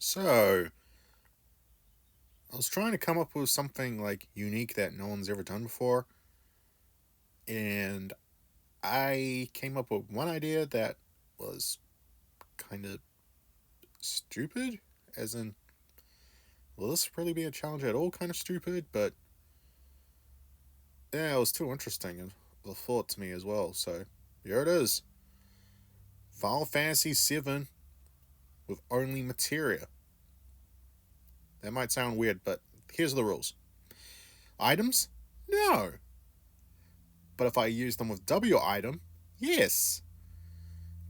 So, I was trying to come up with something like unique that no one's ever done before, and I came up with one idea that was kind of stupid, as in, will this really be a challenge at all? Kind of stupid, but yeah, it was too interesting and a thought to me as well. So, here it is: Final Fantasy VII with only materia. That might sound weird, but here's the rules: items, no, but if I use them with W item, yes.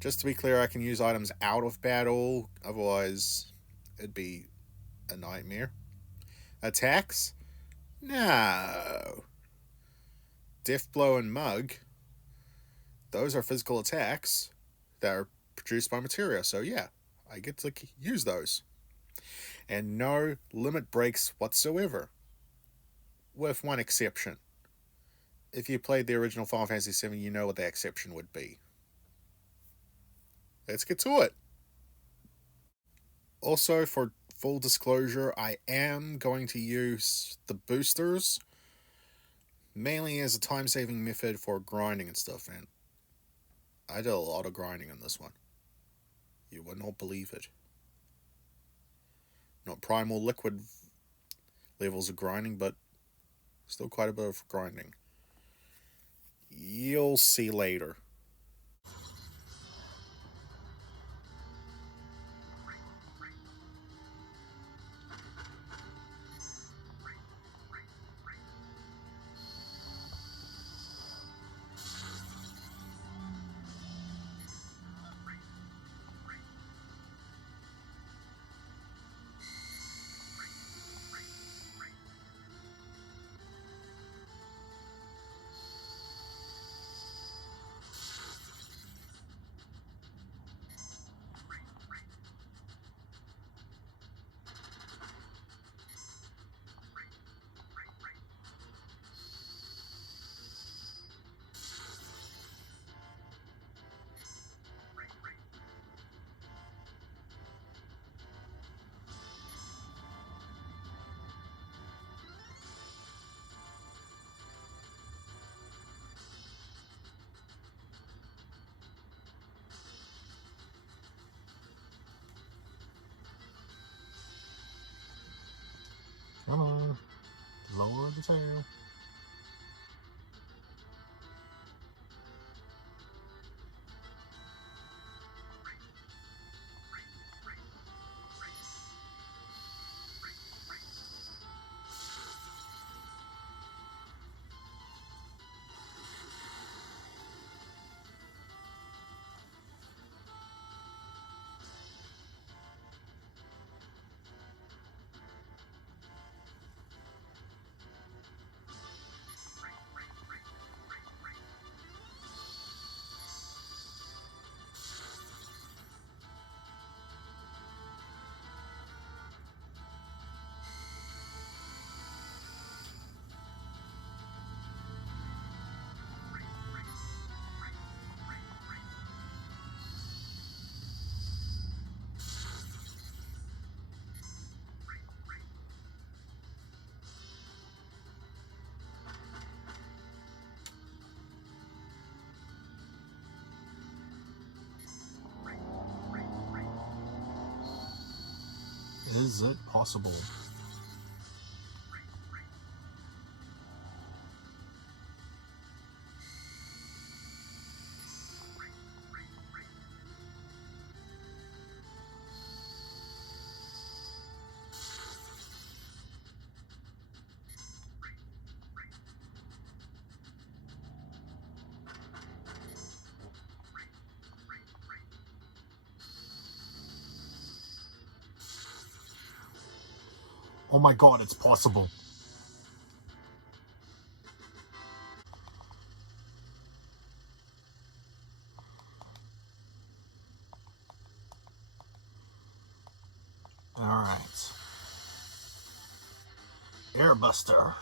Just to be clear, I can use items out of battle, otherwise, it'd be a nightmare. Attacks? No. Death Blow and Mug, those are physical attacks that are produced by materia, so yeah, I get to use those. And no limit breaks whatsoever, with one exception. If you played the original Final Fantasy VII, you know what the exception would be. Let's get to it. Also, for full disclosure, I am going to use the boosters mainly as a time saving method for grinding and stuff, and I did a lot of grinding on this one. You would not believe it. Not primal liquid levels of grinding, but still quite a bit of grinding. You'll see later. Come on, lower the tail. Is it possible? Oh my god, it's possible. Alright. Airbuster.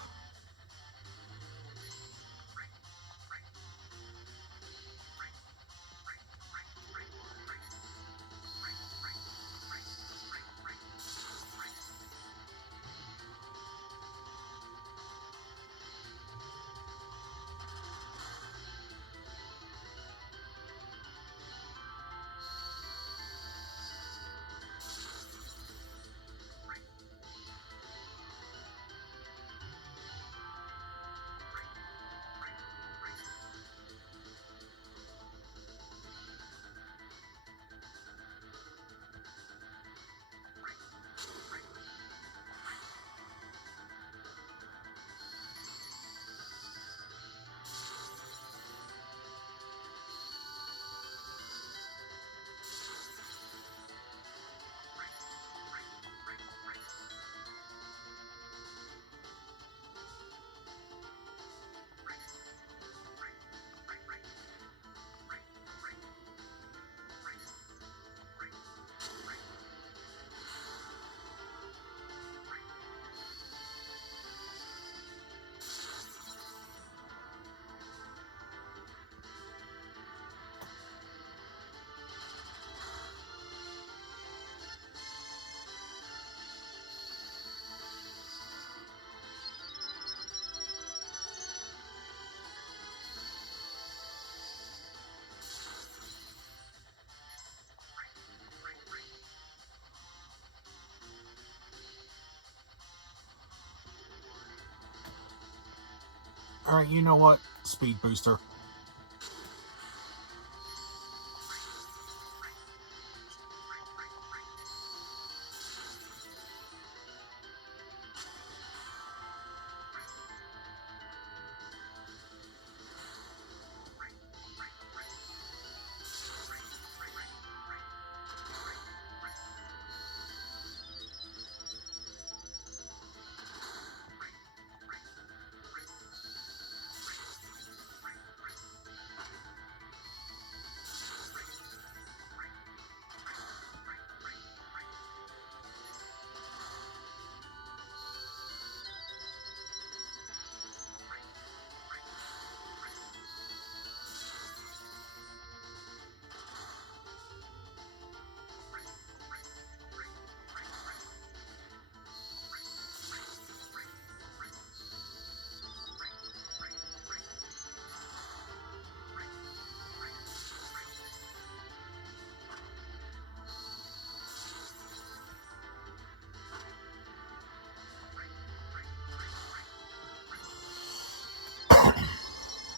Alright, you know what? Speed booster.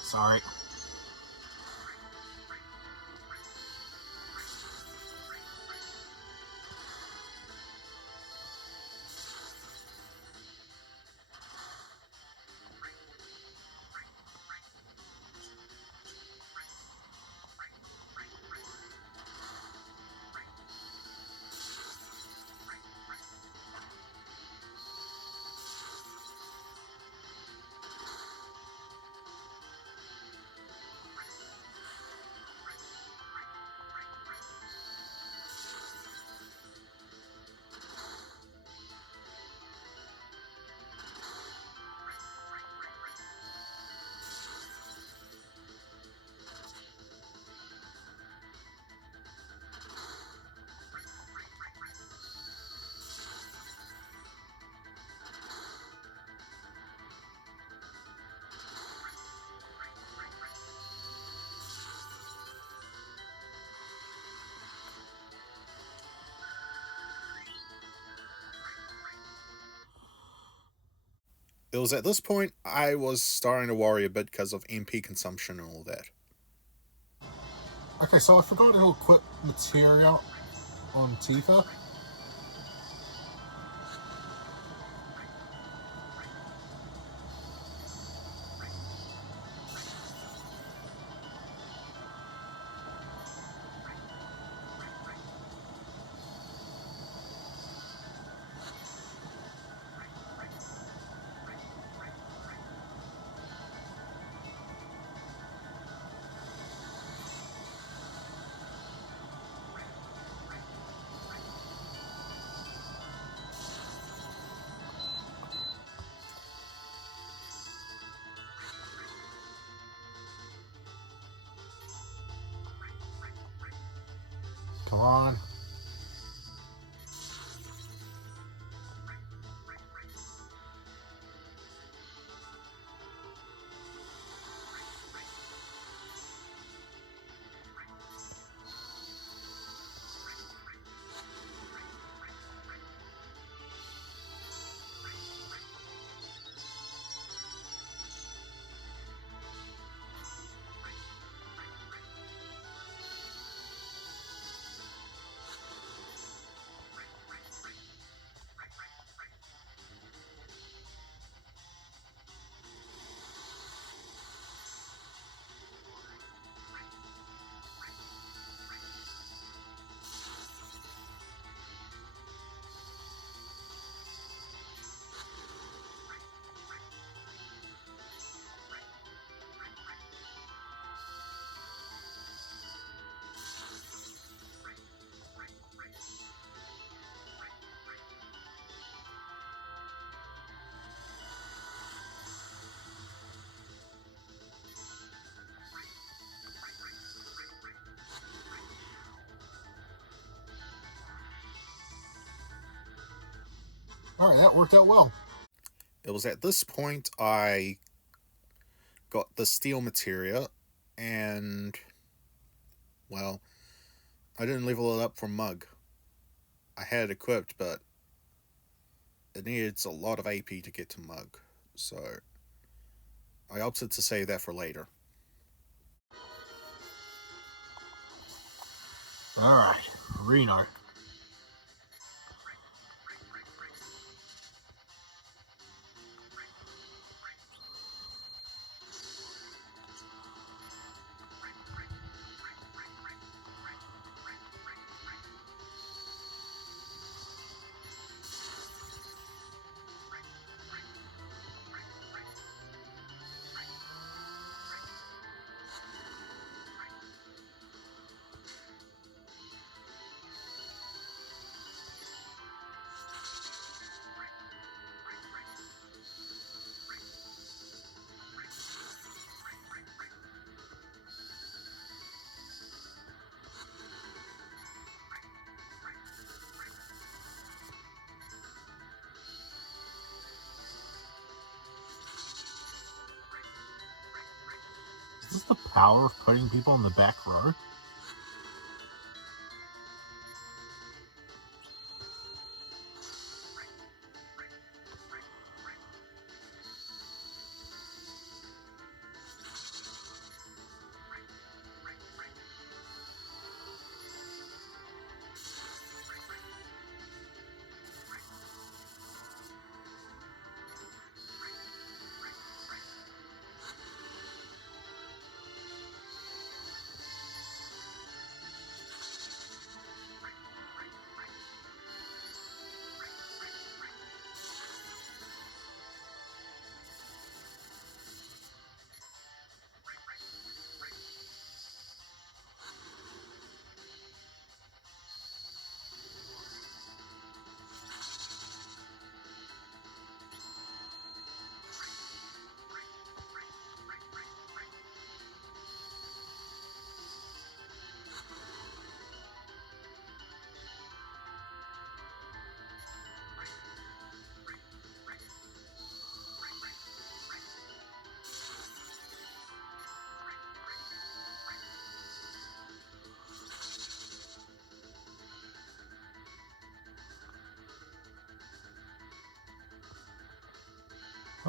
Sorry. It was at this point I was starting to worry a bit because of MP consumption and all that. Okay, so I forgot to equip Materia on Tifa. Come on. Alright, that worked out well. It was at this point I got the steel materia, and, well, I didn't level it up for Mug. I had it equipped, but it needs a lot of AP to get to Mug, so I opted to save that for later. Alright, Reno. Is this the power of putting people in the back row?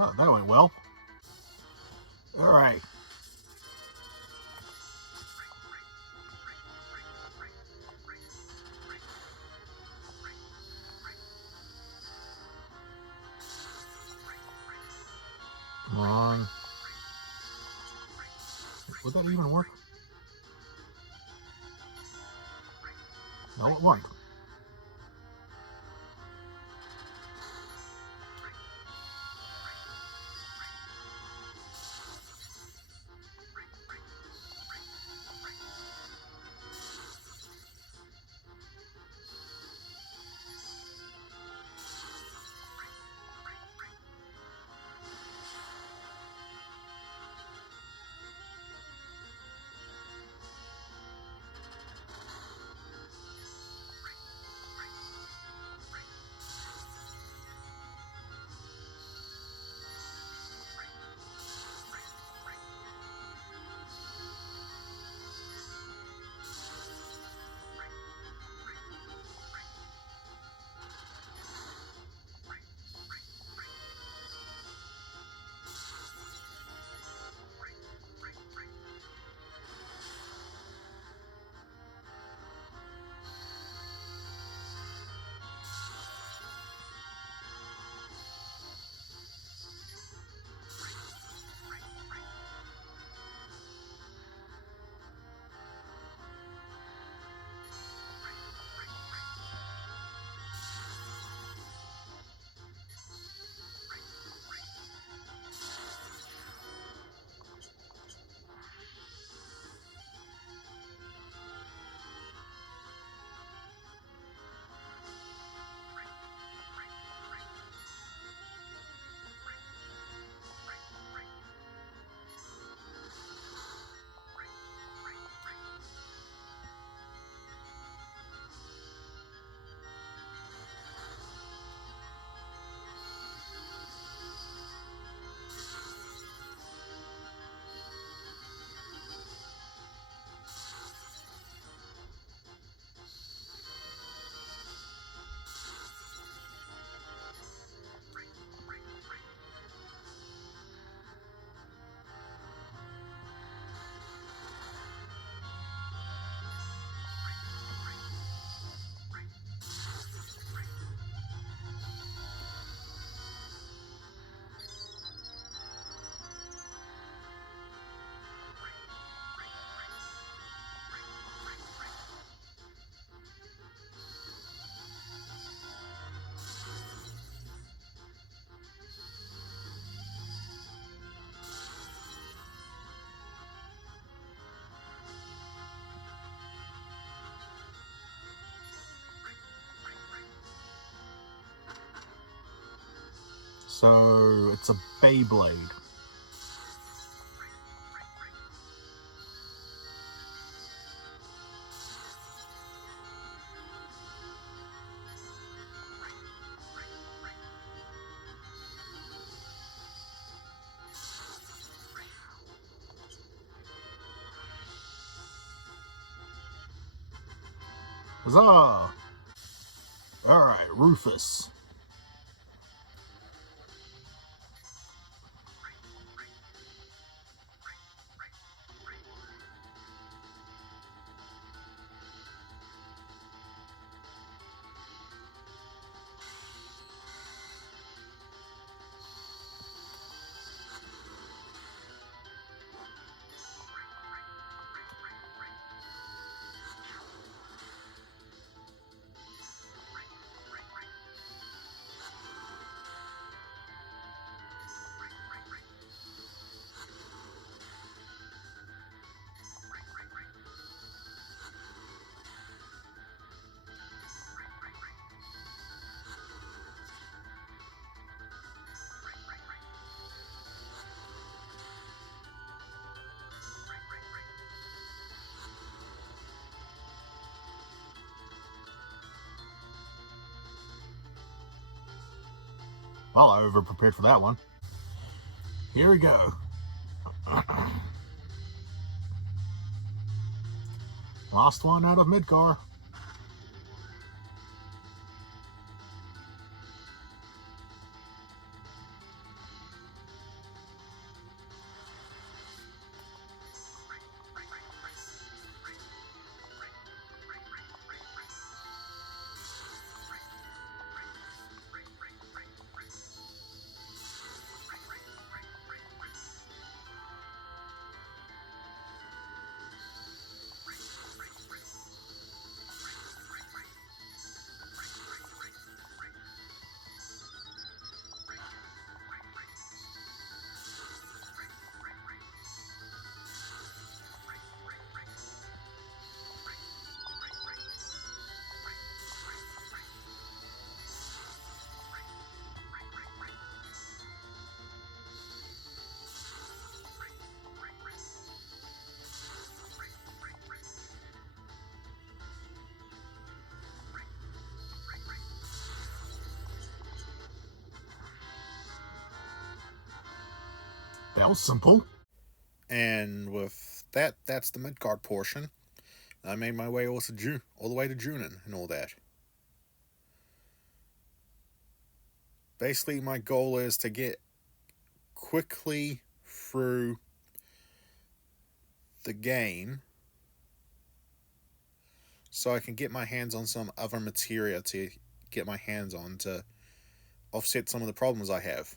Oh, that went well. Alright. Come on. Would that even work? No, it won't. So it's a Beyblade. Huzzah! Alright, Rufus. Well, I over-prepared for that one. Here we go. Last one out of Midgar. That was simple. And with that, that's the mid-card portion. I made my way all the way to Junin and all that. Basically, my goal is to get quickly through the game so I can get my hands on some other materia to get my hands on to offset some of the problems I have,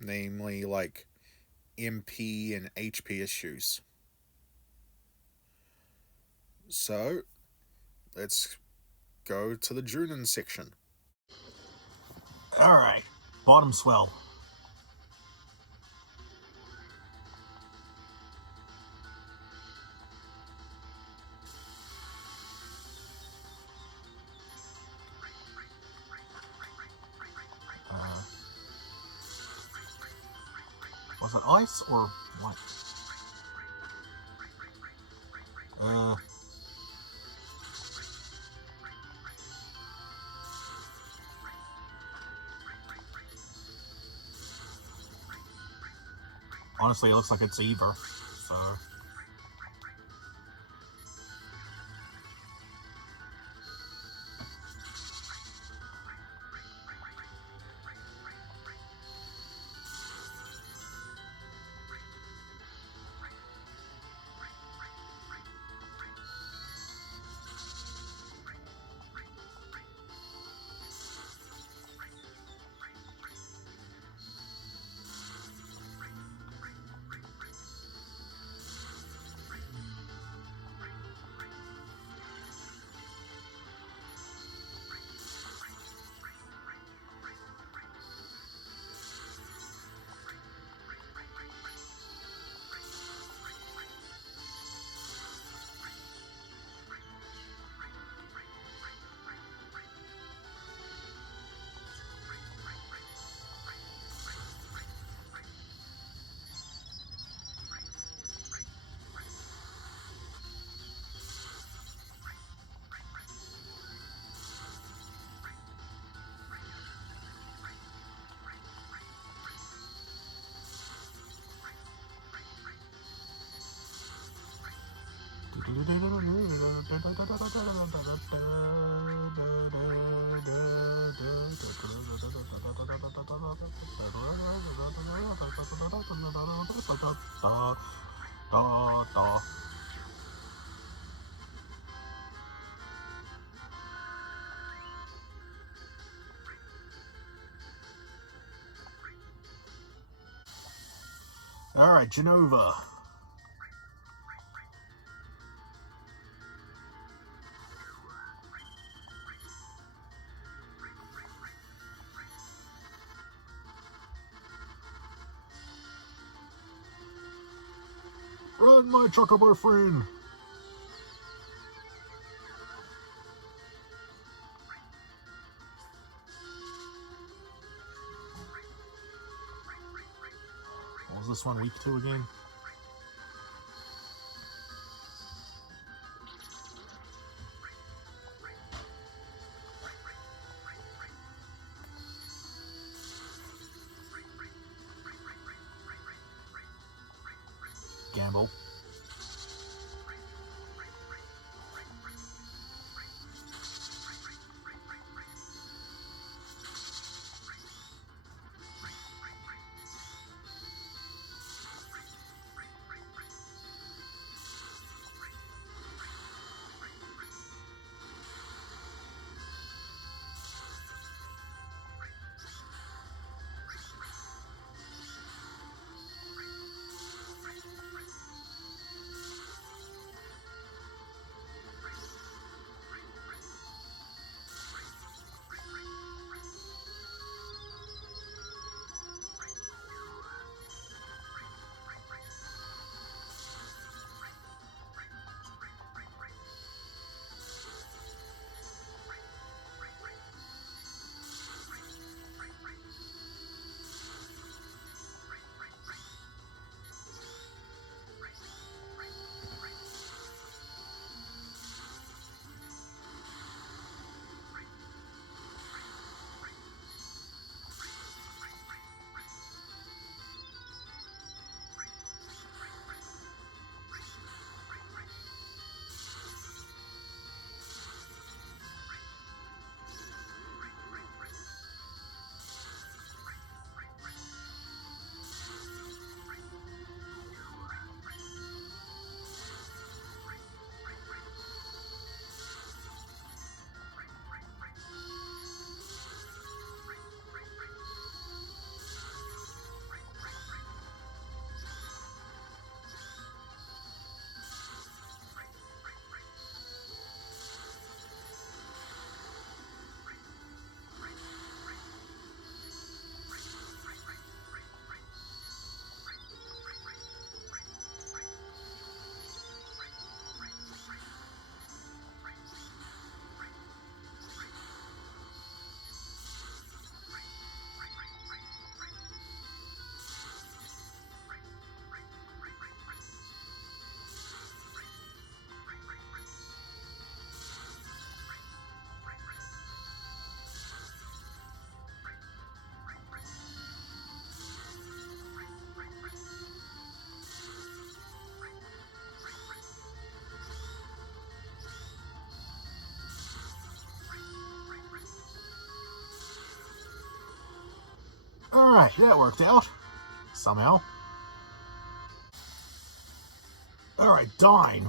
namely like MP and HP issues. So, let's go to the Junin section. Alright, bottom swell. Was it ice or what? Honestly, it looks like it's either. So. Alright, Genova. Run, my chocobo friend! What was this one weak to again? Gamble. Alright, that worked out. Somehow. Alright, Dine.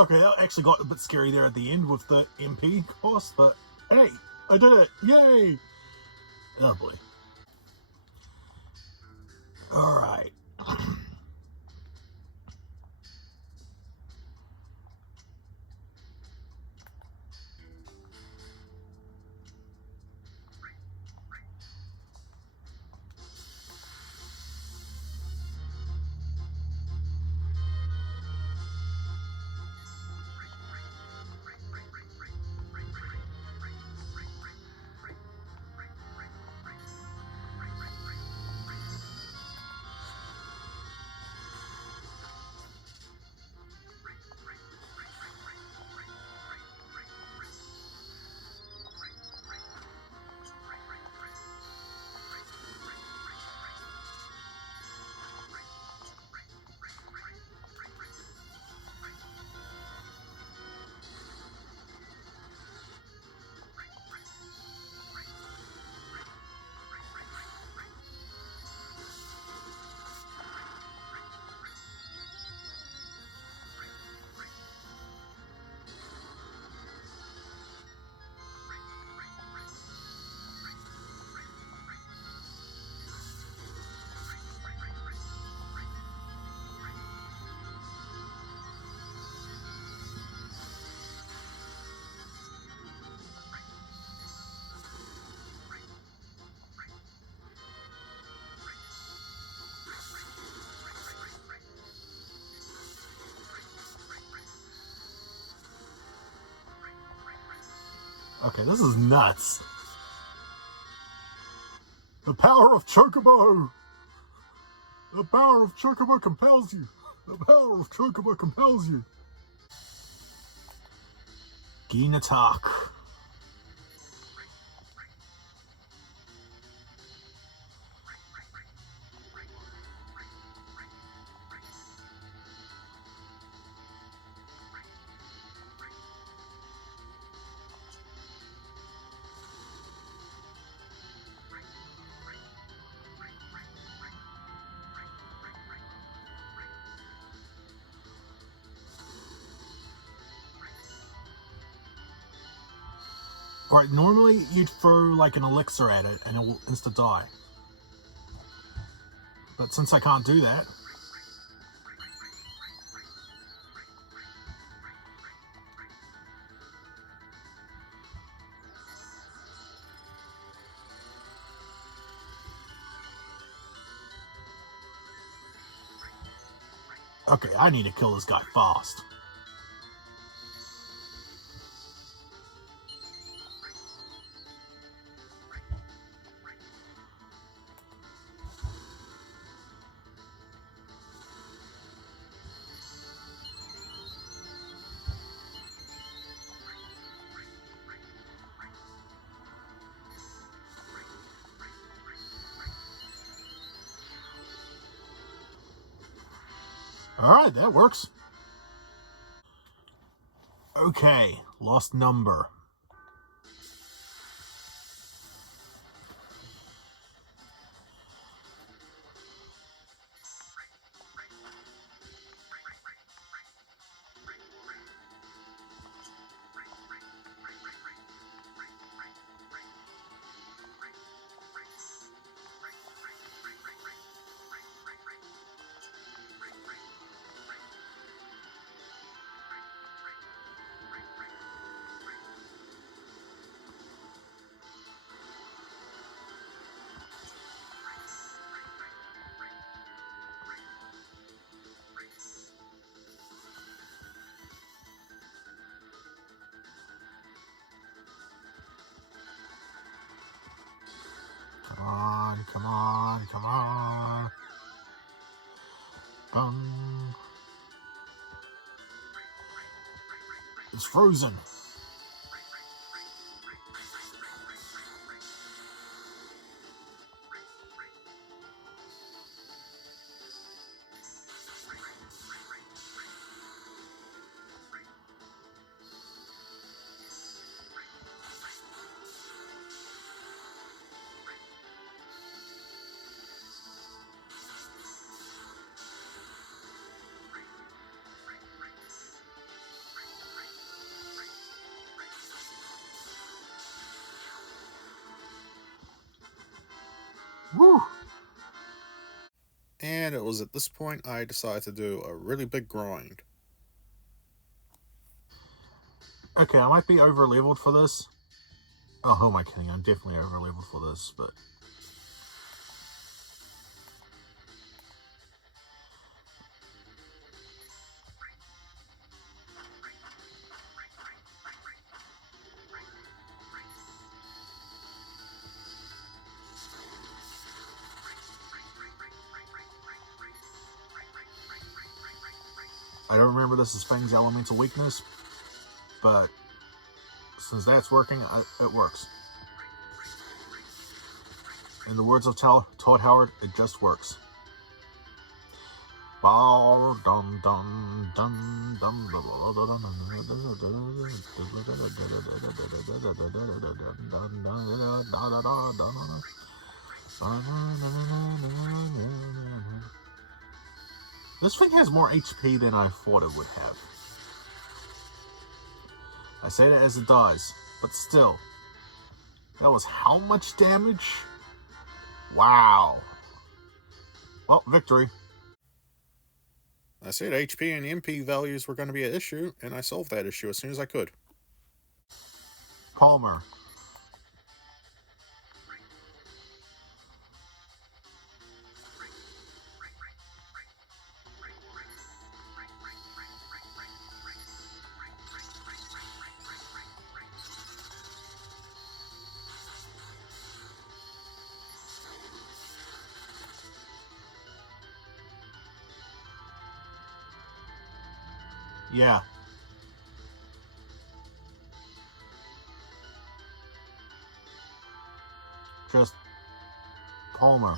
Okay, that actually got a bit scary there at the end with the MP cost, but hey, I did it! Yay! Oh boy. Alright. Okay, this is nuts. The power of Chocobo! The power of Chocobo compels you! The power of Chocobo compels you! Gain attack. Right, normally you'd throw like an elixir at it and it will insta die. But since I can't do that, okay, I need to kill this guy fast. Alright, that works. Okay, lost number. Come on, come on, come on. It's frozen. Woo! And it was at this point I decided to do a really big grind. Okay, I might be over leveled for this. Oh, who am I kidding? I'm definitely over leveled for this, but I don't remember this as Fang's elemental weakness, but since that's working, it works. In the words of Todd Howard, it just works. This thing has more HP than I thought it would have. I say that as it dies, but still. That was how much damage? Wow. Well, victory. I said HP and MP values were going to be an issue, and I solved that issue as soon as I could. Palmer. Yeah. Just Palmer.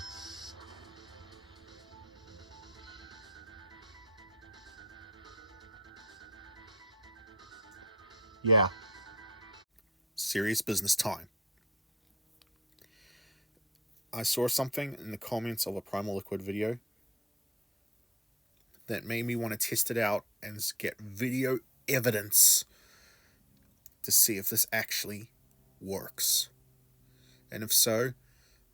Yeah. Serious business time. I saw something in the comments of a Primal Liquid video that made me want to test it out and get video evidence to see if this actually works. And if so,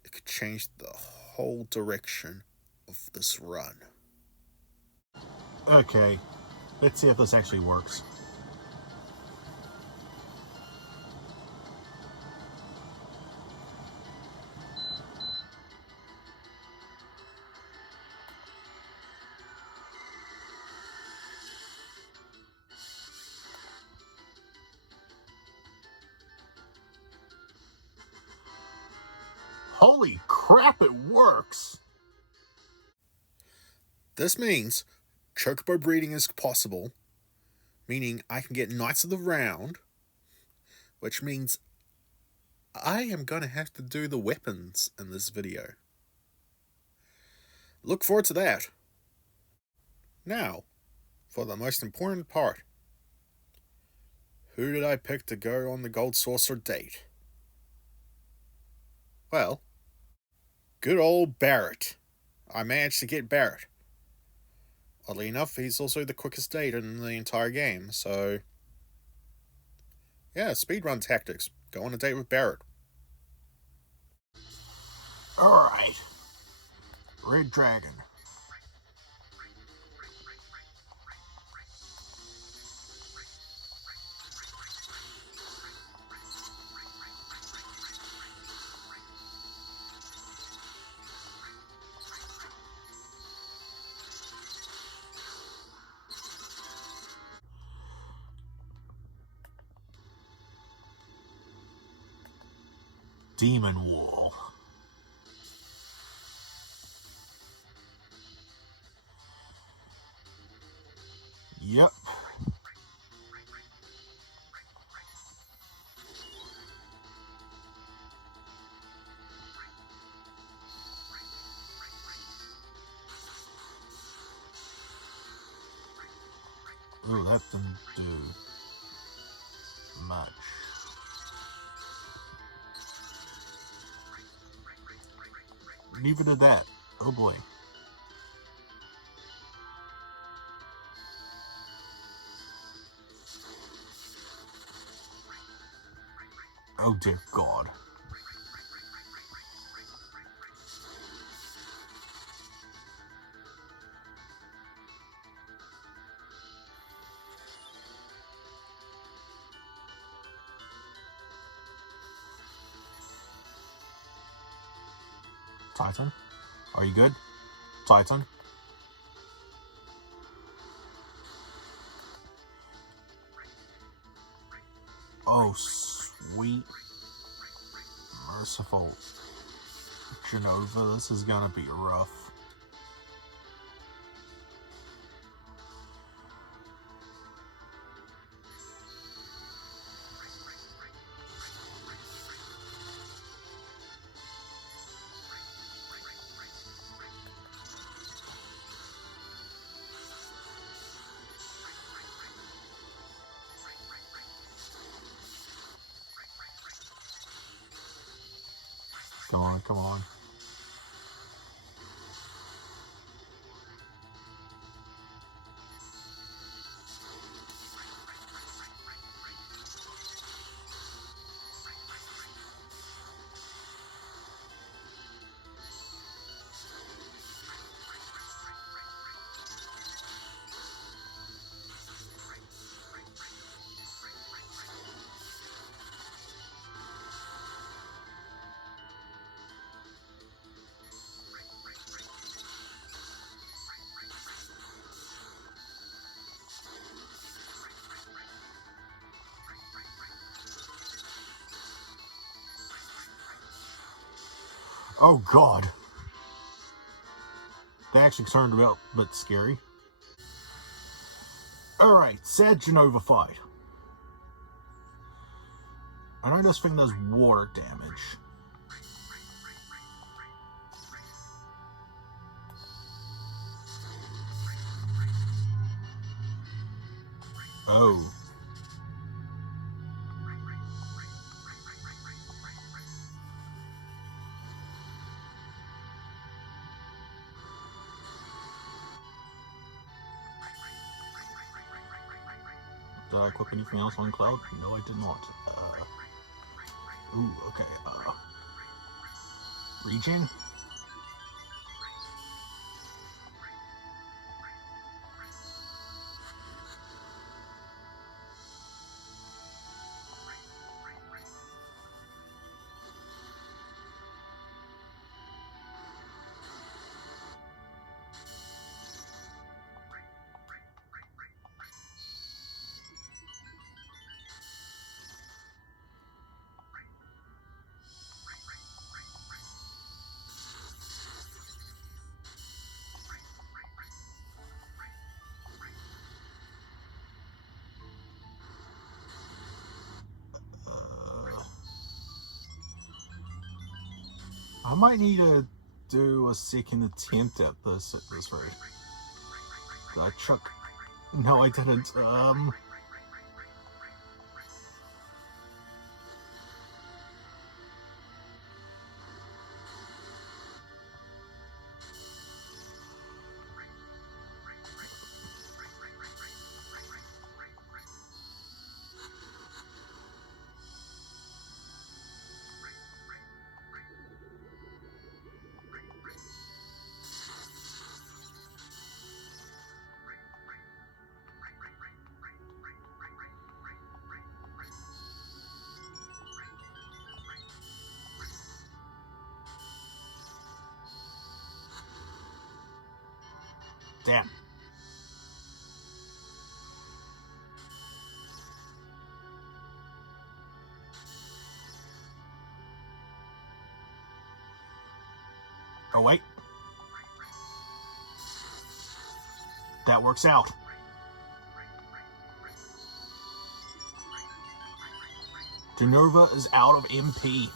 it could change the whole direction of this run. Okay. Let's see if this actually works. Holy crap, it works! This means chocobo breeding is possible, meaning I can get Knights of the Round, which means I am going to have to do the weapons in this video. Look forward to that. Now, for the most important part. Who did I pick to go on the Gold Saucer date? Well, good old Barrett. I managed to get Barrett. Oddly enough, he's also the quickest date in the entire game, so... yeah, speedrun tactics. Go on a date with Barrett. Alright. Red Dragon. Demon Wall. Yep. Ooh, that didn't do much. Neither did that. Oh boy. Oh dear God. Titan? Are you good? Titan? Oh, sweet. Merciful. Genova, this is gonna be rough. Come on, come on. Oh God. That actually turned out a bit scary. Alright, sad Genova fight. I know this thing does water damage. Oh. Did I equip anything else on Cloud? No, I did not. Ooh, okay. Regen? I might need to do a second attempt at this at this rate. Did I chuck? No, I didn't. Damn. Oh, wait. That works out. Genova is out of MP.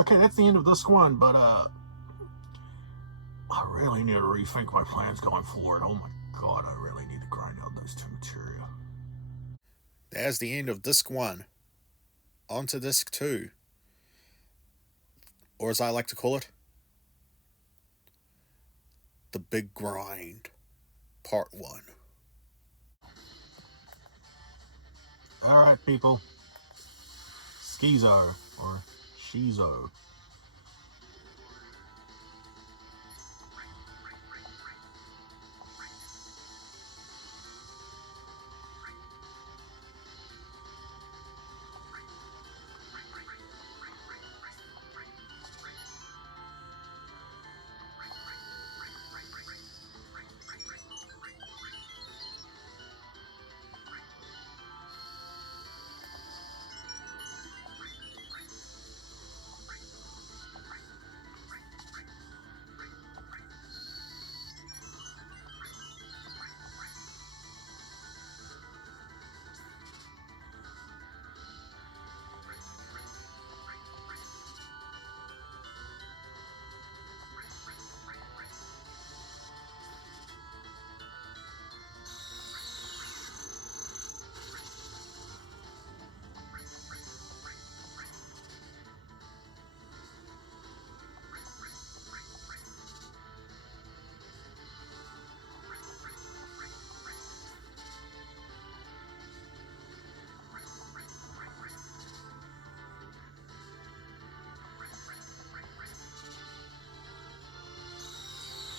Okay, that's the end of this one, but I really need to rethink my plans going forward. Oh my god, I really need to grind out those two materia. There's the end of disc 1. On to disc 2. Or as I like to call it, the big grind. Part 1. Alright, people. Schizo, or Shizo.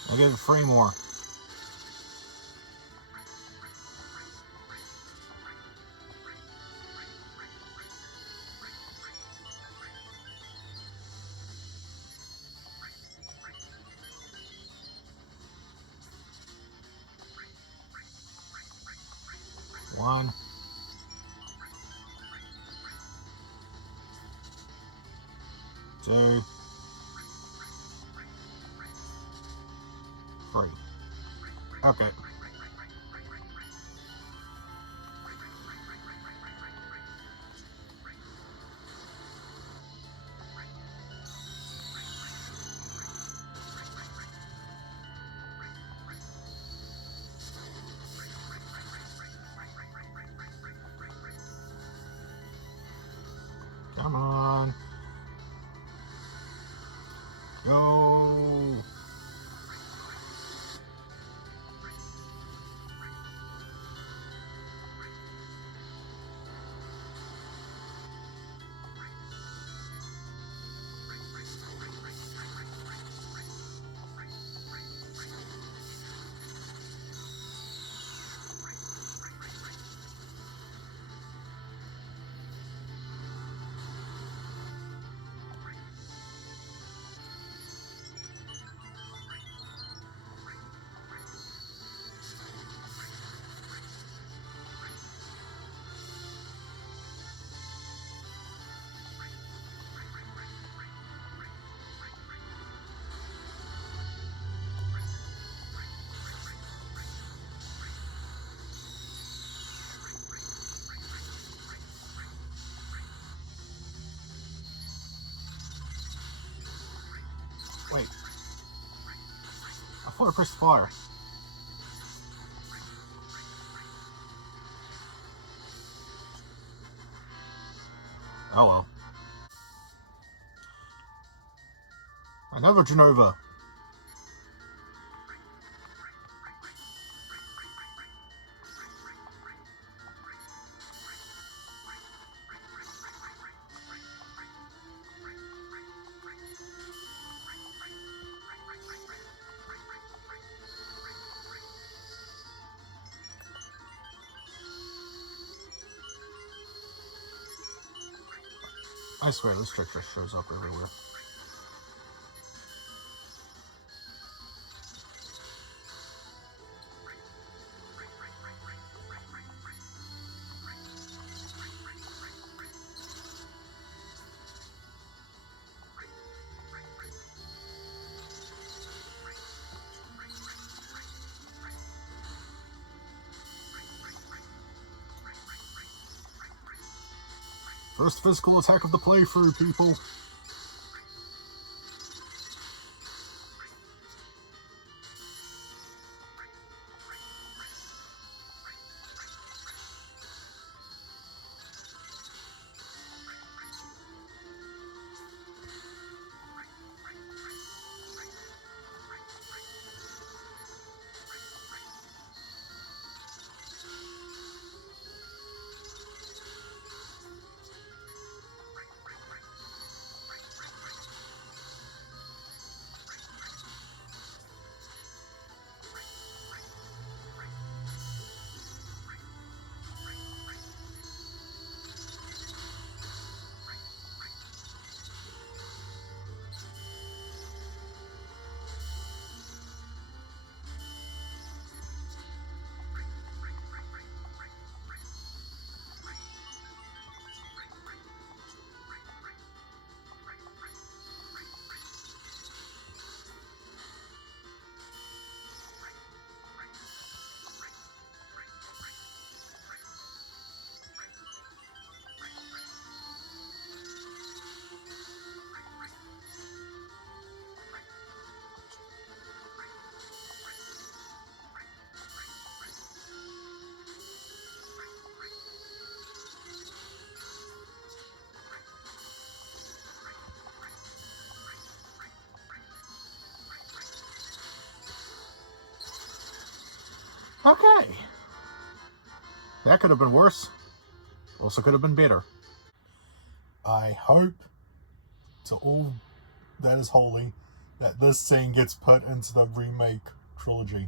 I'll give it 3 more. 2, 3. Okay. Come on. Go. Wait. I thought I pressed fire. Oh well. Another Genova. I swear this trick just shows up everywhere. First physical attack of the playthrough, people. Okay. That could have been worse. Also could have been better. I hope to all that is holy that this scene gets put into the remake trilogy.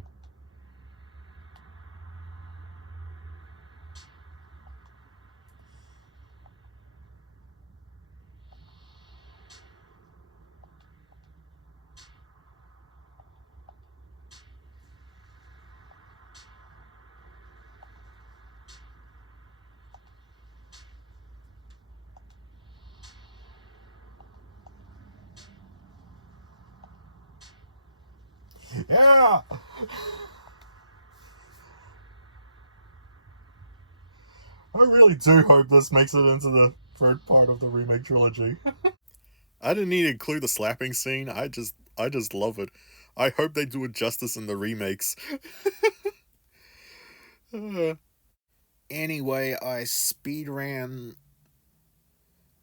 Yeah! I really do hope this makes it into the third part of the remake trilogy. I didn't need to include the slapping scene. I just love it. I hope they do it justice in the remakes. Anyway, I speed ran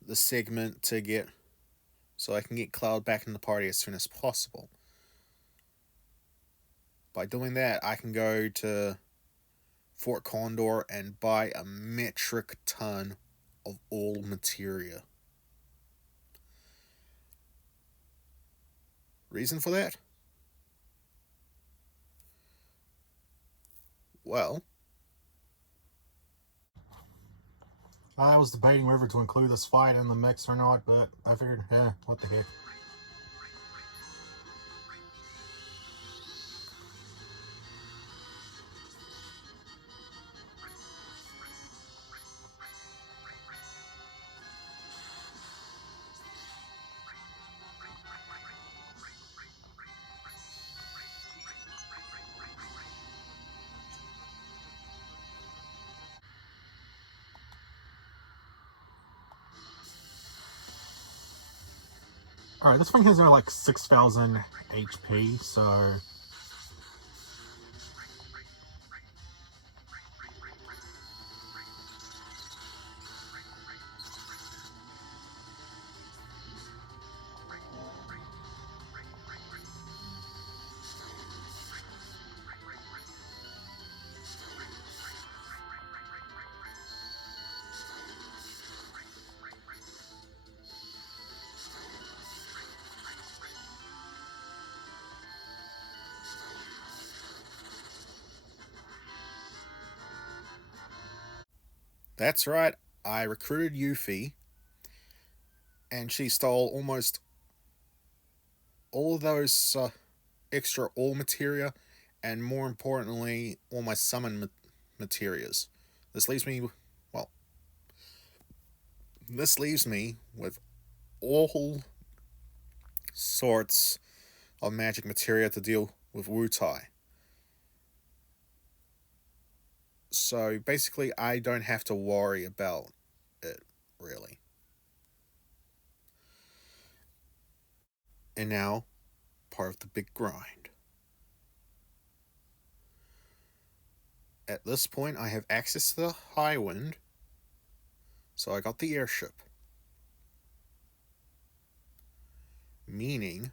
the segment to get so I can get Cloud back in the party as soon as possible. By doing that, I can go to Fort Condor and buy a metric ton of all materia. Reason for that? Well, I was debating whether to include this fight in the mix or not, but I figured, what the heck. Alright, this thing has only like 6,000 HP, so... that's right. I recruited Yuffie, and she stole almost all those extra all materia, and more importantly, all my summon materias. This leaves me, well, this leaves me with all sorts of magic materia to deal with Wu Tai. So basically, I don't have to worry about it, really. And now, part of the big grind. At this point, I have access to the high wind, so I got the airship. Meaning,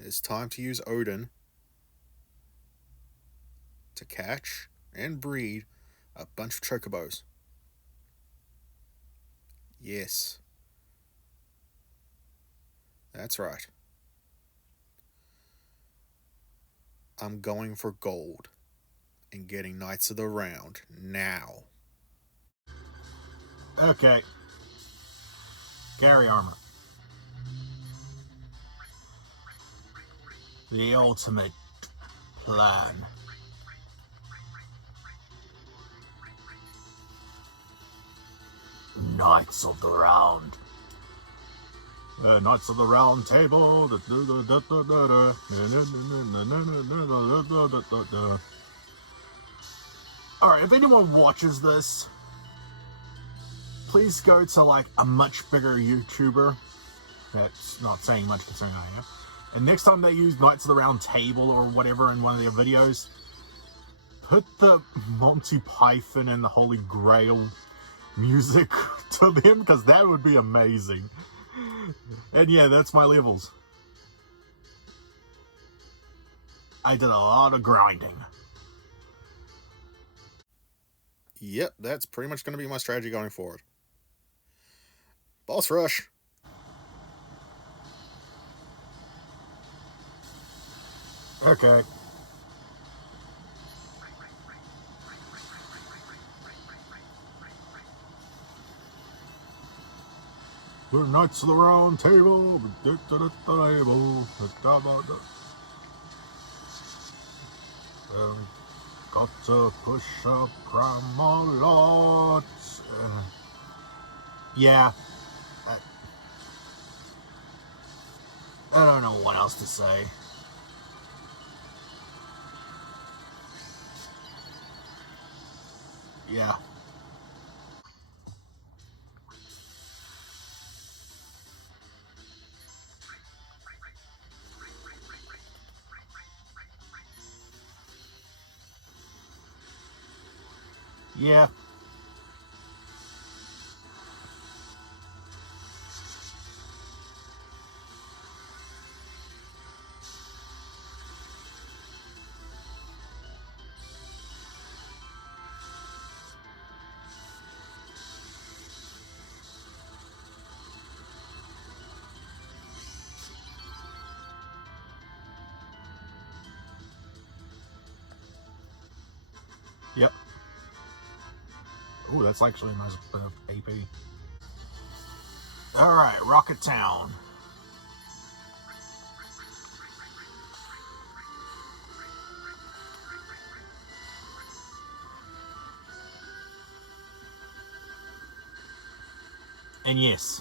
it's time to use Odin to catch and breed a bunch of chocobos. Yes, that's right. I'm going for gold and getting Knights of the Round now. Okay. Gary Armor. The ultimate plan. Knights of the Round. Knights of the Round Table. Alright, if anyone watches this, please go to like a much bigger YouTuber. That's not saying much concerning I am. And next time they use Knights of the Round Table or whatever in one of their videos, put the Monty Python and the Holy Grail music to them, because that would be amazing. And yeah, that's my levels. I did a lot of grinding. Yep, that's pretty much going to be my strategy going forward. Boss rush. Okay. The Knights of the Round Table. Got to push up Camelot. Yeah. I don't know what else to say. Yeah. Yeah. Yep. Oh, that's actually a nice bit of AP. Alright, Rocket Town. And yes,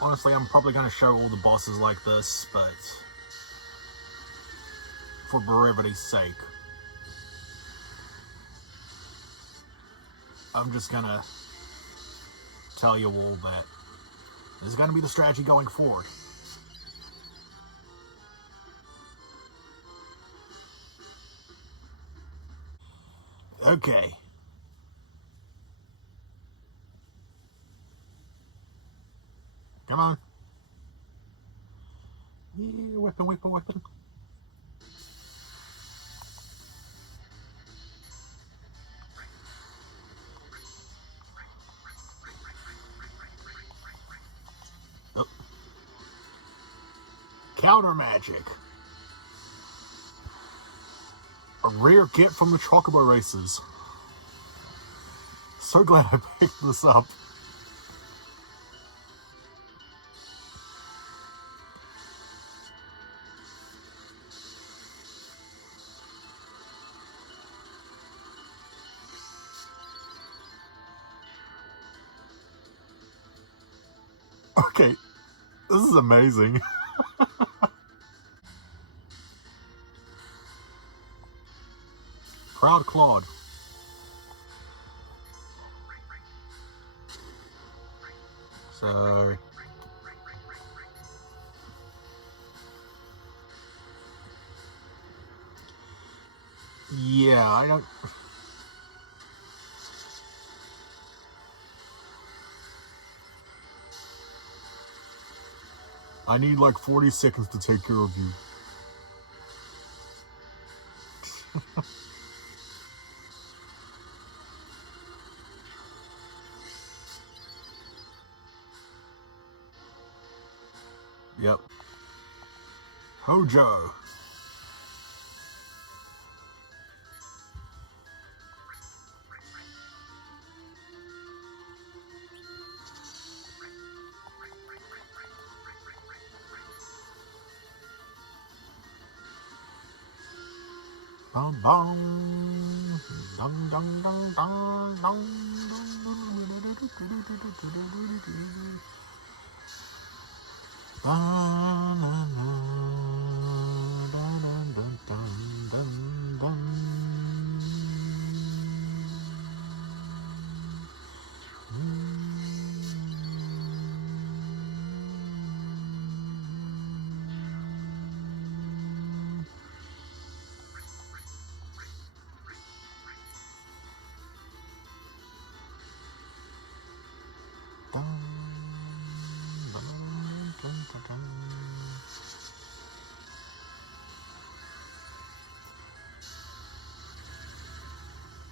honestly, I'm probably going to show all the bosses like this, but for brevity's sake, I'm just going to tell you all that this is going to be the strategy going forward. Okay. Come on. Yeah, weapon, weapon, weapon. Oh. Counter magic. A rare get from the Chocobo races. So glad I picked this up. Okay, this is amazing. Proud Claude. So... yeah, I don't... I need like 40 seconds to take care of you. Yep. Hojo. Bum bum. Dum dum dum dum dum.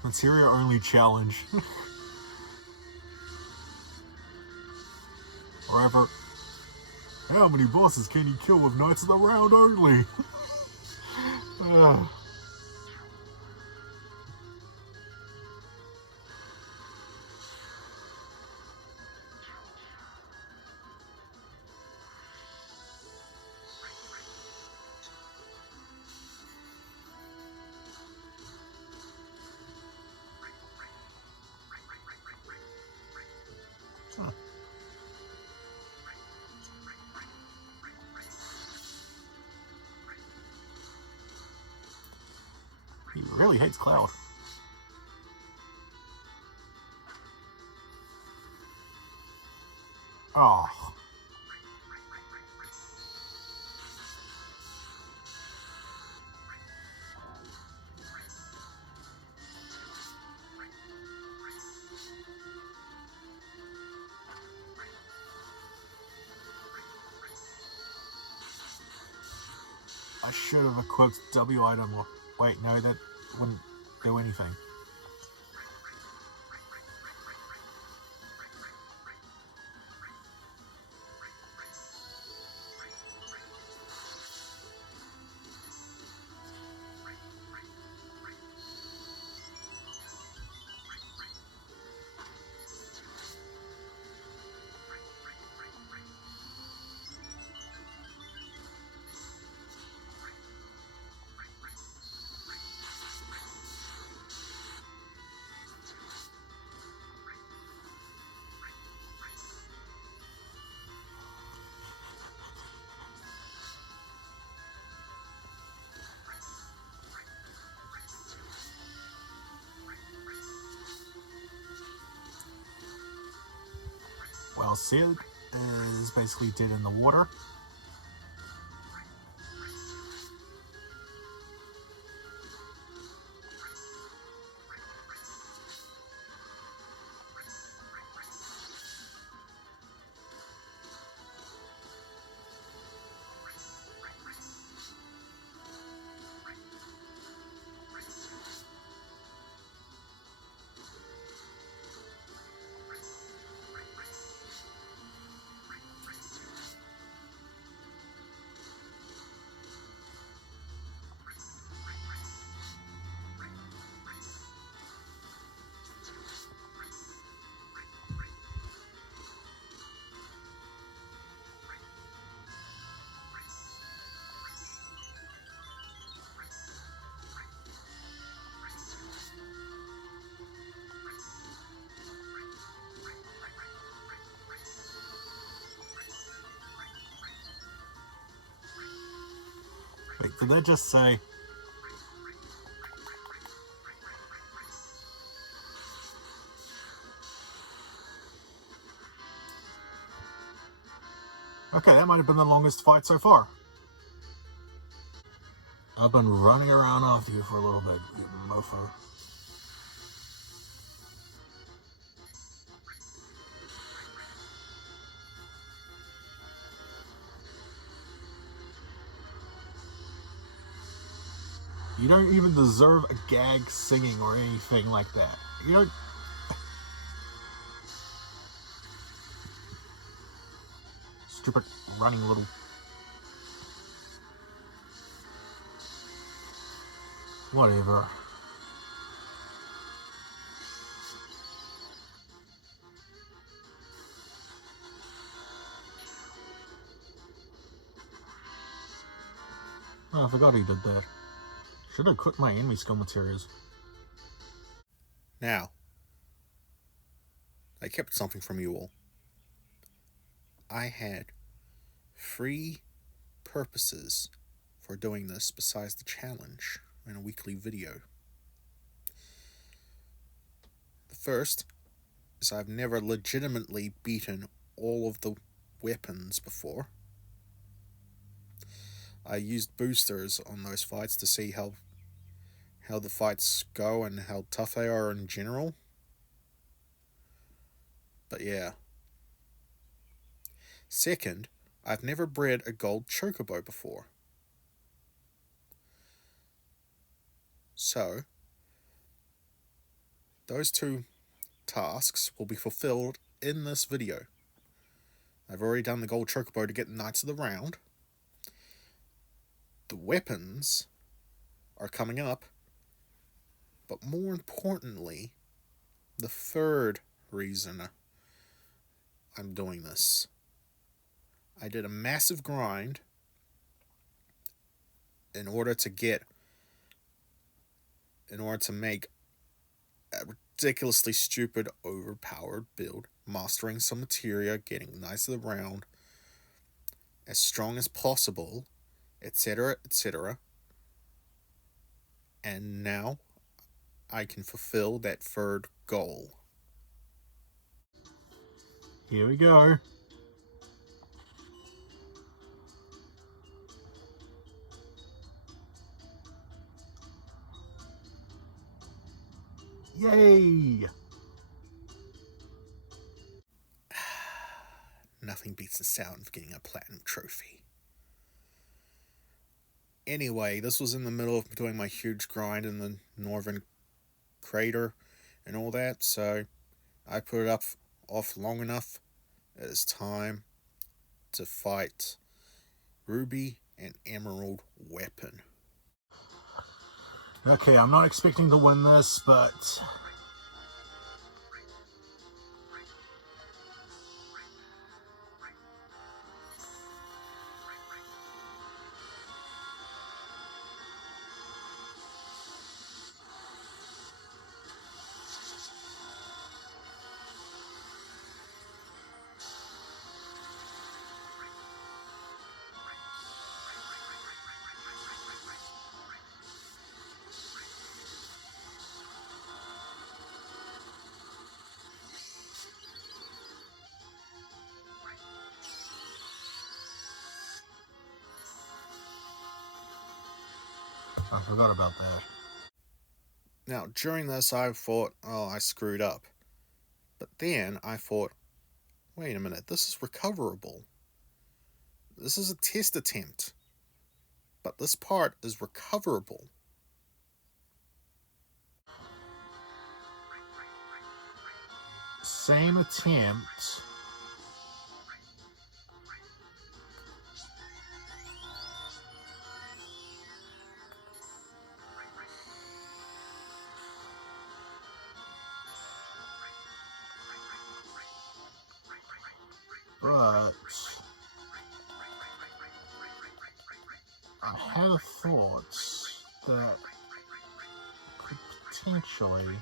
Materia only challenge. Or ever, how many bosses can you kill with Knights of the Round only? Huh. really hates Cloud. Oh. I should have equipped W item. Wait, no, that wouldn't do anything. Well, Sid is basically dead in the water. Wait, did that just say? Okay, that might have been the longest fight so far. I've been running around after you for a little bit, you mofo. You don't even deserve a gag singing or anything like that. You don't. Stupid running little. Whatever. Oh, I forgot he did that. Should have quit my enemy skill materials. Now, I kept something from you all. I had 3 purposes for doing this besides the challenge in a weekly video. The first is I've never legitimately beaten all of the weapons before. I used boosters on those fights to see how the fights go and how tough they are in general. But yeah. Second, I've never bred a gold chocobo before. So, those 2 tasks will be fulfilled in this video. I've already done the gold chocobo to get Knights of the Round. The weapons are coming up. But more importantly, the third reason I'm doing this. I did a massive grind in order to make a ridiculously stupid, overpowered build, mastering some materia, getting Knights of the Round, as strong as possible, etc., etc. And now I can fulfill that third goal. Here we go. Yay! Nothing beats the sound of getting a platinum trophy. Anyway, this was in the middle of doing my huge grind in the northern crater and all that, so I put it up off long enough. It is time to fight Ruby and Emerald Weapon. Okay, I'm not expecting to win this, but I forgot about that. Now, during this, I thought, oh, I screwed up. But then I thought, wait a minute, this is recoverable. This is a test attempt. But this part is recoverable. Same attempt. But I had a thought that could potentially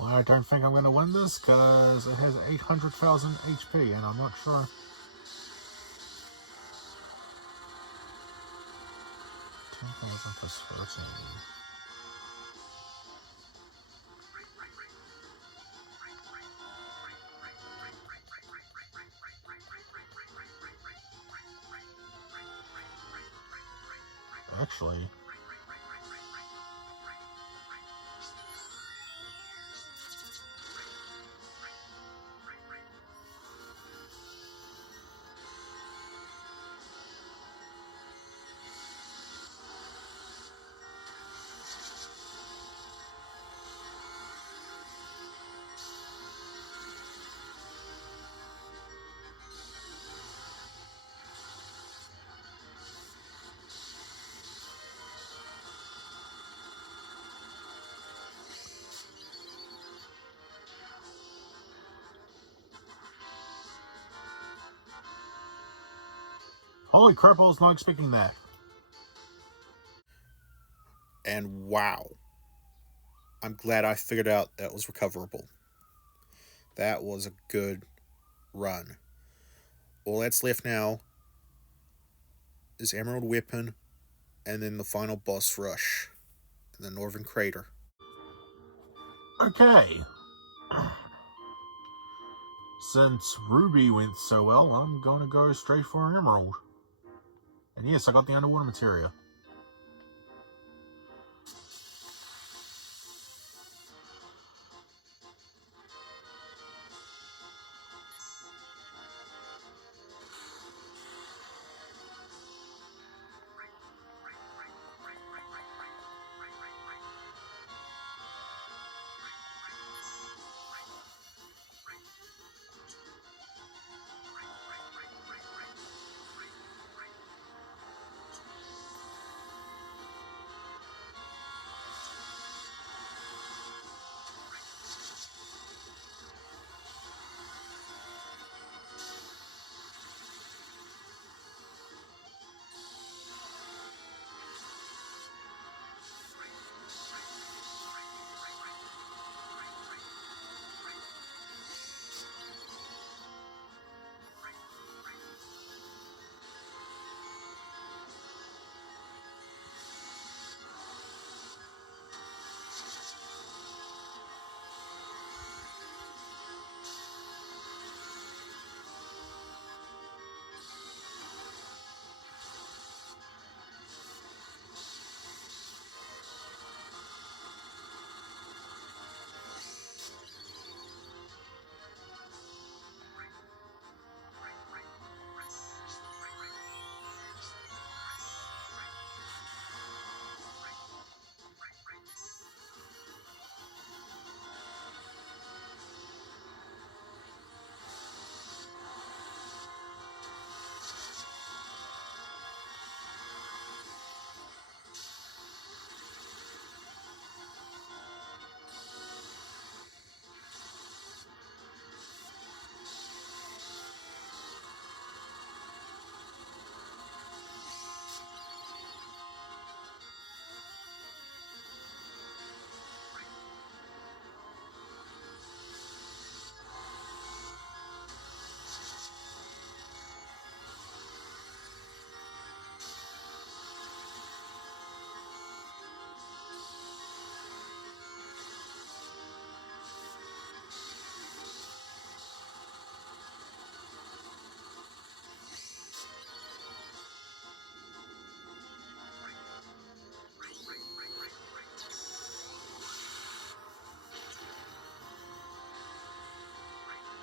Well, I don't think I'm going to win this because it has 800,000 HP and I'm not sure. $10,000 plus 13. Actually, holy crap, I was not expecting that. And wow, I'm glad I figured out that was recoverable. That was a good run. All that's left now is Emerald Weapon and then the final boss rush in the Northern Crater. Okay. Since Ruby went so well, I'm going to go straight for an Emerald. And yes, I got the underwater materia.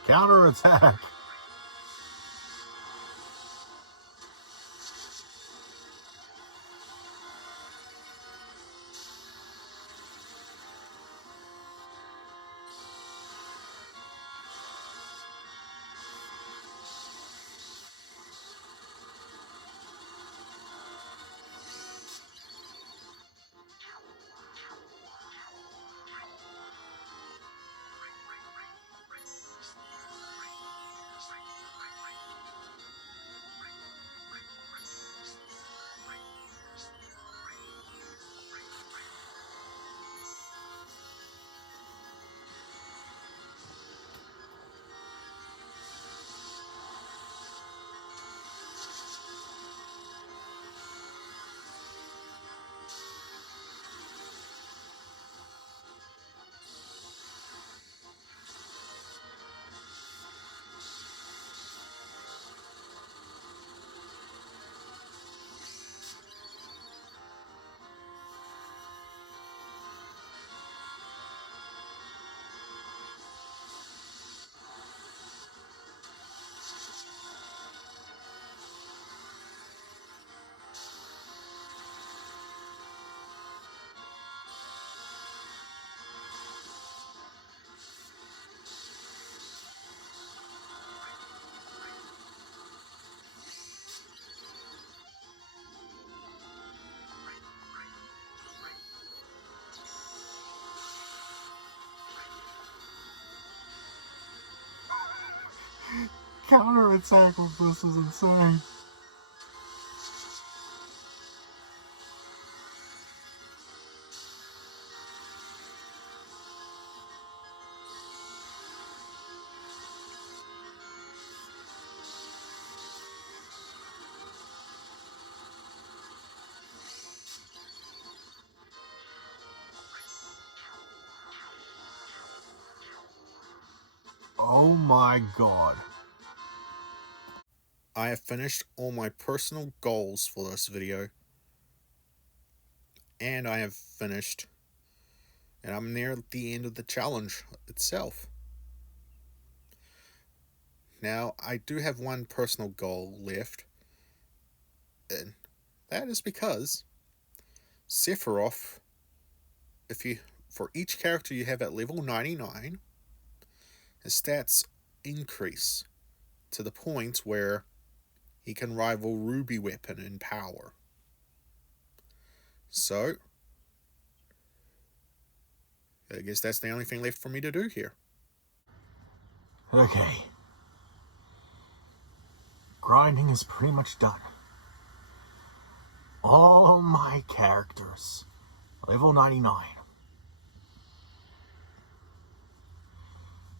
Counterattack! Counterattack with this is insane. Oh my god. I have finished all my personal goals for this video. And I have finished, and I'm near the end of the challenge itself. Now, I do have one personal goal left, and that is because Sephiroth, for each character you have at level 99, his stats increase to the point where he can rival Ruby Weapon in power. So, I guess that's the only thing left for me to do here. Okay. Grinding is pretty much done. All my characters, level 99.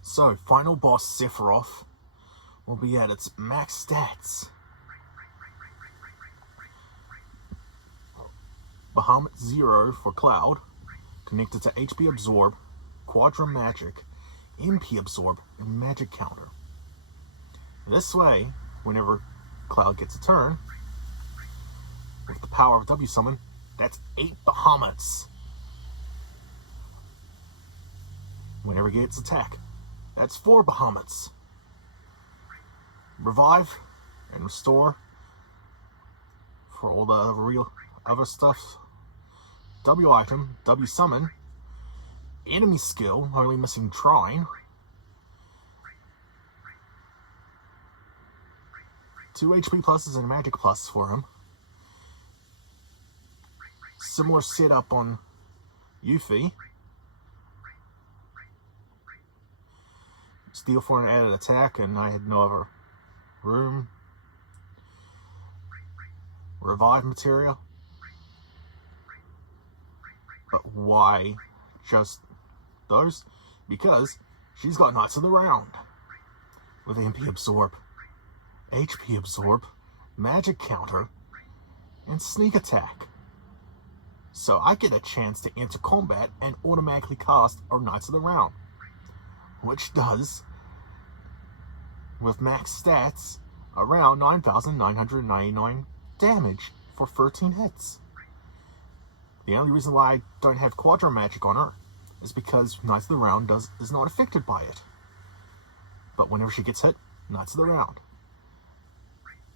So, final boss Sephiroth will be at its max stats. Bahamut 0 for Cloud, connected to HP Absorb, Quadra Magic, MP Absorb, and Magic Counter. This way, whenever Cloud gets a turn, with the power of W Summon, that's 8 Bahamuts. Whenever he gets attack, that's 4 Bahamuts. Revive and restore for all the real other stuff. W item, W summon, enemy skill, only missing Trine. 2 HP pluses and a magic plus for him. Similar setup on Yuffie. Steal for an added attack, and I had no other room. Revive materia. But why just those? Because she's got Knights of the Round with MP Absorb, HP Absorb, Magic Counter, and Sneak Attack. So I get a chance to enter combat and automatically cast our Knights of the Round, which does, with max stats, around 9,999 damage for 13 hits. The only reason why I don't have Quadra Magic on her is because Knights of the Round is not affected by it. But whenever she gets hit, Knights of the Round.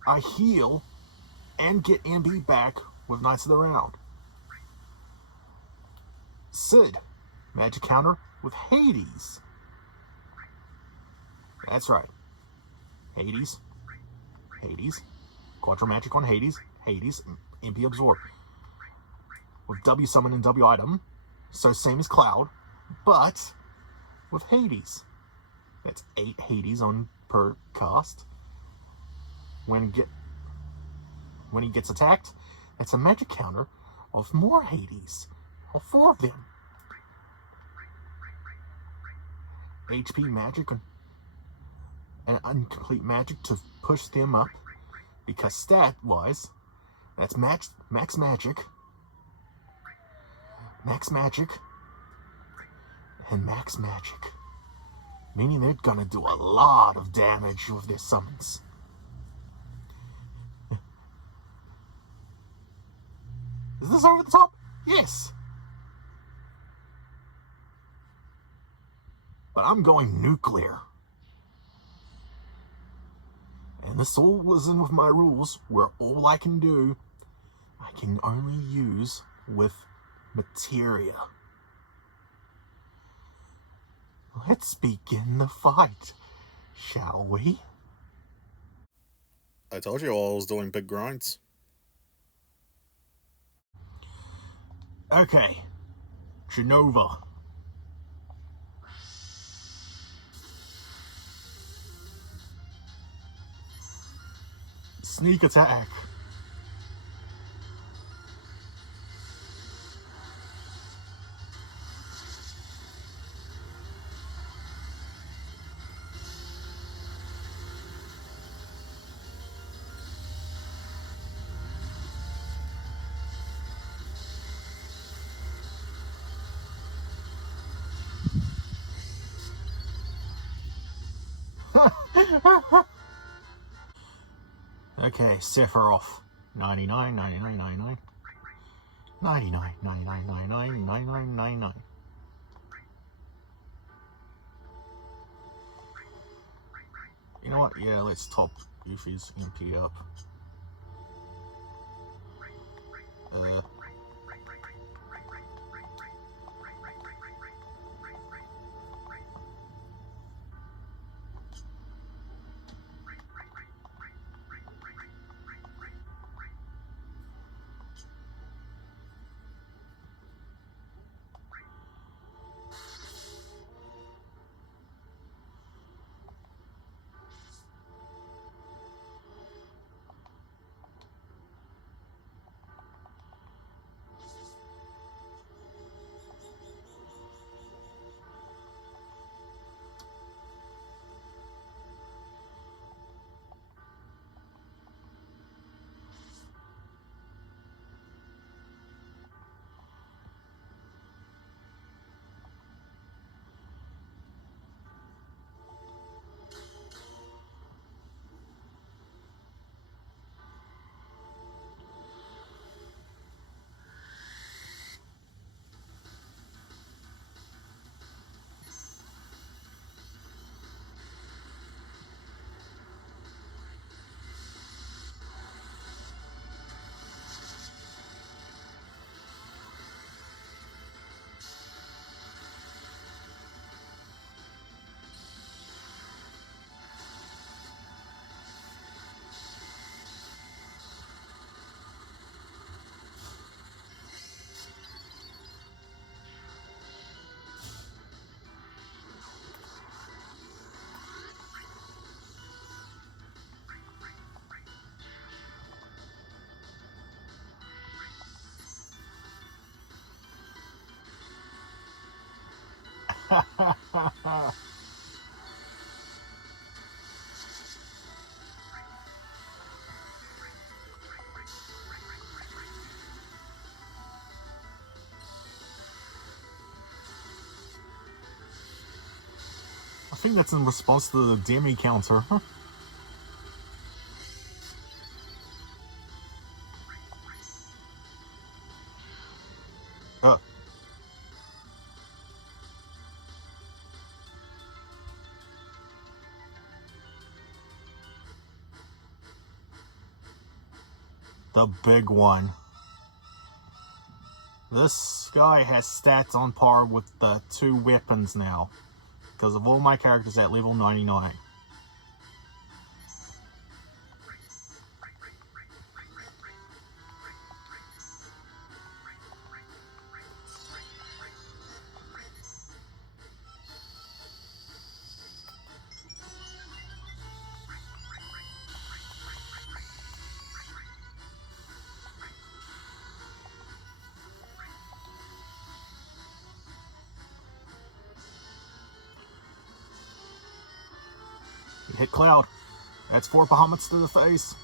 I heal and get MB back with Knights of the Round. Sid, Magic Counter with Hades. That's right. Hades, Quadra Magic on Hades, MP Absorb. With W Summon and W Item, so same as Cloud, but with Hades. That's 8 Hades on per cast. When he gets attacked, that's a magic counter of more Hades, of 4 of them. HP magic and incomplete magic to push them up, because stat-wise, that's max magic, and max magic. Meaning they're gonna do a lot of damage with their summons. Is this over the top? Yes. But I'm going nuclear. And this all was in with my rules, where all I can do, I can only use with materia. Let's begin the fight, shall we? I told you all I was doing big grinds. Okay, Genova. Sneak attack. Okay, Sephiroth. 99, 99, 99. 99, 99, 99, 99, 99. You know what? Yeah, let's top Yuffie's MP up. I think that's in response to the Demi counter. uh, the big one. This guy has stats on par with the 2 weapons now, because of all my characters at level 99. You hit Cloud. That's 4 Bahamuts to the face.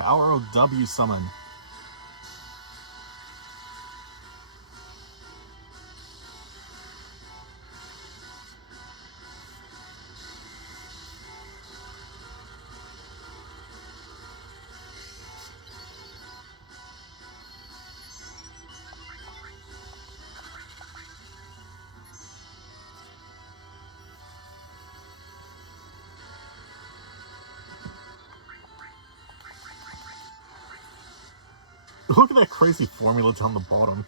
Power of W summon. Look at that crazy formula down the bottom.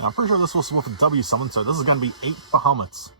Now, I'm pretty sure this was with a W summon, so this is going to be 8 Bahamut's.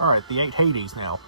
Alright, the 8 Hades now.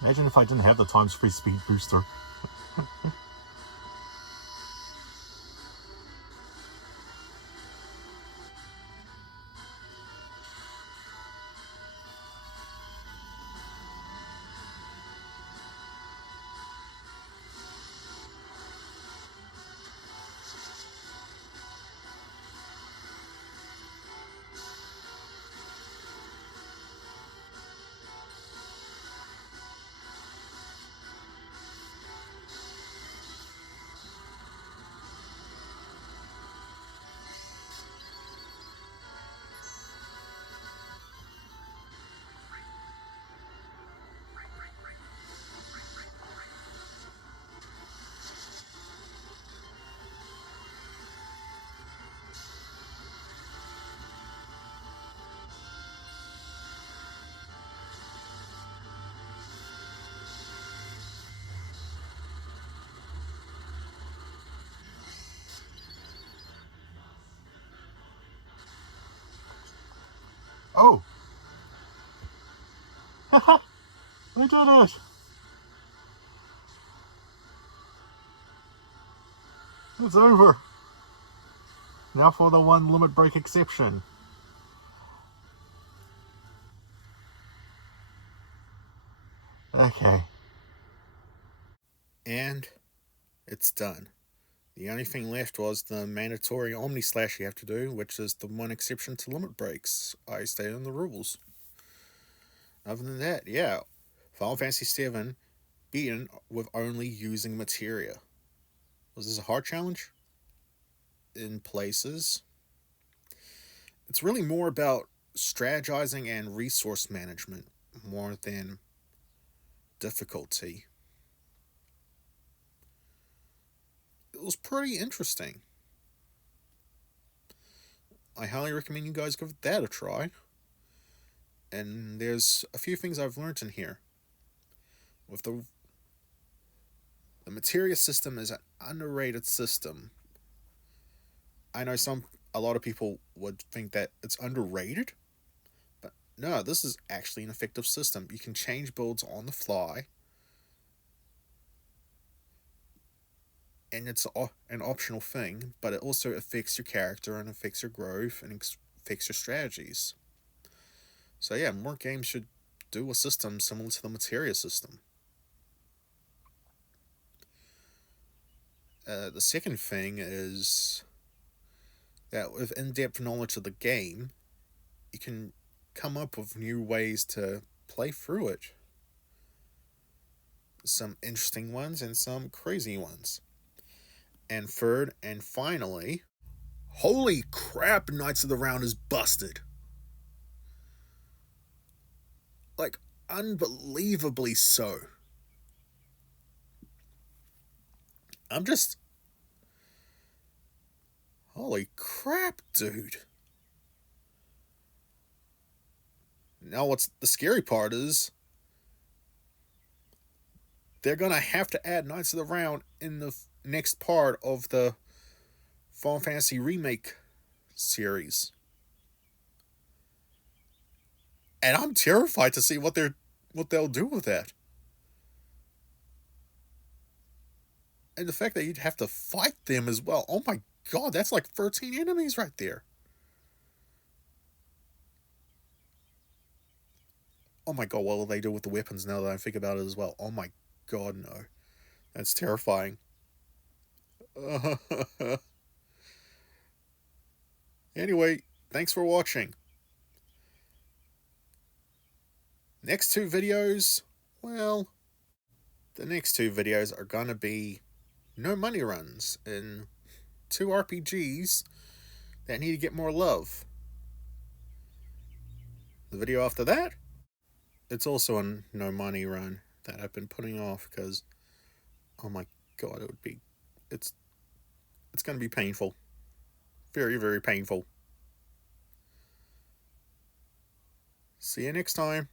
Imagine if I didn't have the times 3 speed booster. Oh! Haha! I did it! It's over! Now for the one limit break exception. Okay. And it's done. The only thing left was the mandatory Omni Slash you have to do, which is the one exception to limit breaks. I stayed on the rules. Other than that, yeah, Final Fantasy VII beaten with only using materia. Was this a hard challenge? In places. It's really more about strategizing and resource management more than difficulty. It was pretty interesting. I highly recommend you guys give that a try. And there's a few things I've learned in here. With the materia system is an underrated system. I know a lot of people would think that it's underrated, but no, this is actually an effective system. You can change builds on the fly, and it's an optional thing, but it also affects your character and affects your growth and affects your strategies. So yeah, more games should do a system similar to the materia system. The second thing is that with in-depth knowledge of the game, you can come up with new ways to play through it. Some interesting ones and some crazy ones. And third and finally, holy crap, Knights of the Round is busted. Like, unbelievably so. I'm just. Holy crap, dude. Now, what's the scary part is they're gonna have to add Knights of the Round in the next part of the Final Fantasy Remake series. And I'm terrified to see what they'll do with that. And the fact that you'd have to fight them as well. Oh my god, that's like 13 enemies right there. Oh my god, what will they do with the weapons now that I think about it as well? Oh my god, no. That's terrifying. Anyway, thanks for watching. Next two videos, well, the next two videos are gonna be no money runs in two RPGs that need to get more love. The video after that, it's also a no money run that I've been putting off because, oh my god, it's gonna be painful. Very, very painful. See you next time.